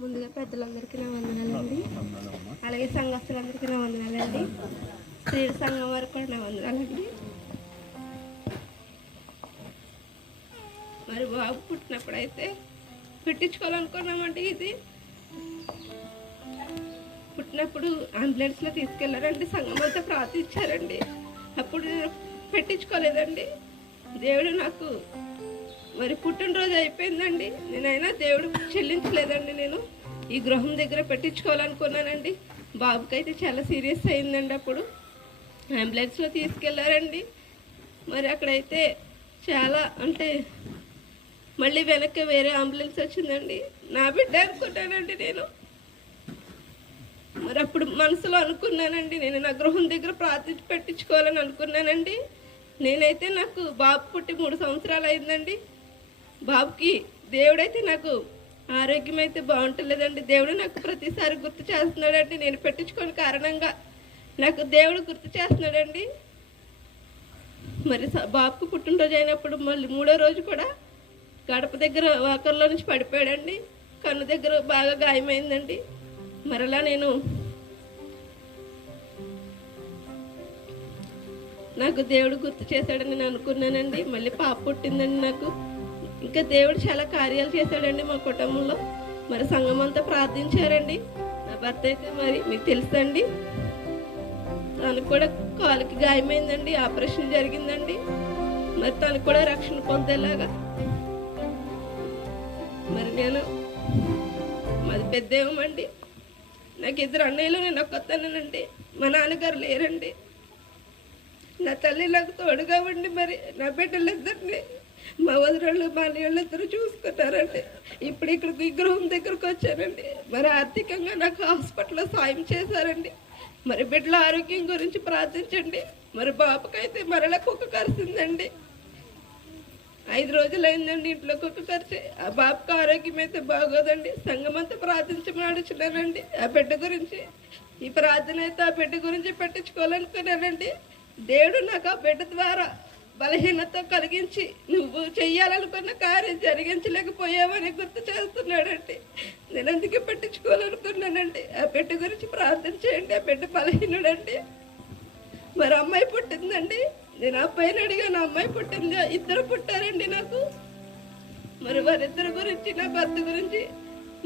ముందుగా పెద్దలందరికీ నా వందనాలండి. అలాగే సంఘస్థులందరికీ నా వందనాలండి. క్రీడ సంఘం వరకు కూడా నా వందనాలండి. మరి బాబు పుట్టినప్పుడైతే పెట్టించుకోవాలనుకున్నామండి ఇది. పుట్టినప్పుడు అంబులెన్స్లో తీసుకెళ్ళారండి. సంఘం అంతా ప్రార్థించారండి. అప్పుడు పెట్టించుకోలేదండి. దేవుడు నాకు మరి పుట్టినరోజు అయిపోయిందండి. నేనైనా దేవుడు చెల్లించలేదండి నేను. ఈ గృహం దగ్గర పెట్టించుకోవాలనుకున్నానండి. బాబుకి అయితే చాలా సీరియస్ అయిందండి అప్పుడు. అంబులెన్స్లో తీసుకెళ్ళారండి. మరి అక్కడైతే చాలా అంటే మళ్ళీ వెనక్కి వేరే అంబులెన్స్ వచ్చిందండి. నా బిడ్డ అనుకున్నానండి నేను. మరి అప్పుడు మనసులో అనుకున్నానండి. నేను నా గృహం దగ్గర ప్రార్థన పెట్టించుకోవాలని అనుకున్నానండి. నేనైతే నాకు బాబు పుట్టి మూడు సంవత్సరాలు అయిందండి. బాబుకి దేవుడైతే నాకు ఆరోగ్యం అయితే బాగుంటలేదండి. దేవుడు నాకు ప్రతిసారి గుర్తు చేస్తున్నాడండి. నేను పెట్టించుకోని కారణంగా నాకు దేవుడు గుర్తు చేస్తున్నాడండి. మరి స- బాబుకు పుట్టినరోజు అయినప్పుడు మళ్ళీ మూడో రోజు కూడా గడప దగ్గర వాకర్లో నుంచి పడిపోయాడండి. కన్ను దగ్గర బాగా గాయమైందండి. మరలా నేను నాకు దేవుడు గుర్తు చేశాడని నేను అనుకున్నానండి. మళ్ళీ పాప పుట్టిందండి నాకు. ఇంకా దేవుడు చాలా కార్యాలు చేశాడండి మా కుటుంబంలో. మరి సంఘం అంతా ప్రార్థించారండి. నా భర్త అయితే మరి మీకు తెలుసండి. తనకు కూడా కాలుకి గాయమైందండి ఆపరేషన్ జరిగిందండి. మరి తనకు కూడా రక్షణ పొందేలాగా. మరి నేను మాది పెద్దేమండి నాకు ఇద్దరు అన్నయ్యలు నేను ఒక్కతనండి మా నాన్నగారు లేరండి. నా తల్లి నాకు తోడుగా ఉండి మరి నా బిడ్డలిద్దరిని మా వదినళ్ళు మా నీళ్ళిద్దరు చూసుకున్నారండి. ఇప్పుడు ఇక్కడికి విగ్రహం దగ్గరకు వచ్చానండి. మరి ఆర్థికంగా నాకు హాస్పిటల్లో సాయం చేశారండి. మరి బిడ్డల ఆరోగ్యం గురించి ప్రార్థించండి. మరి బాబుకైతే మరలా కుక్క కరిసిందండి. ఐదు రోజులు అయిందండి ఇంట్లో కుక్క కరిచి. ఆ బాబుకి ఆరోగ్యం అయితే బాగోదండి. సంఘం అంతా ప్రార్థించమని అడుగుతున్నానండి. ఆ బిడ్డ గురించి ఈ ప్రార్థన అయితే ఆ బిడ్డ గురించి పెట్టించుకోవాలనుకున్నానండి. దేవుడు నాకు ఆ బిడ్డ ద్వారా బలహీనత కలిగించి నువ్వు చెయ్యాలనుకున్న కార్యం జరిగించలేకపోయావని గుర్తు చేస్తున్నాడండి నేను అందుకే పెట్టించుకోవాలనుకున్నానండి. ఆ బిడ్డ గురించి ప్రార్థన చేయండి. ఆ బిడ్డ బలహీనుడండి. మరి అమ్మాయి పుట్టిందండి? నేను అబ్బాయిని అడిగాను అమ్మాయి పుట్టింది? ఇద్దరు పుట్టారండి నాకు. మరి వారిద్దరి గురించి నా భర్త గురించి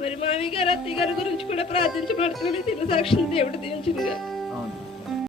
మరి మావి గారు అత్తయ్య గారి గురించి కూడా ప్రార్థించబడుతుంది చిన్న సాక్షిని దేవుడు దించిందిగా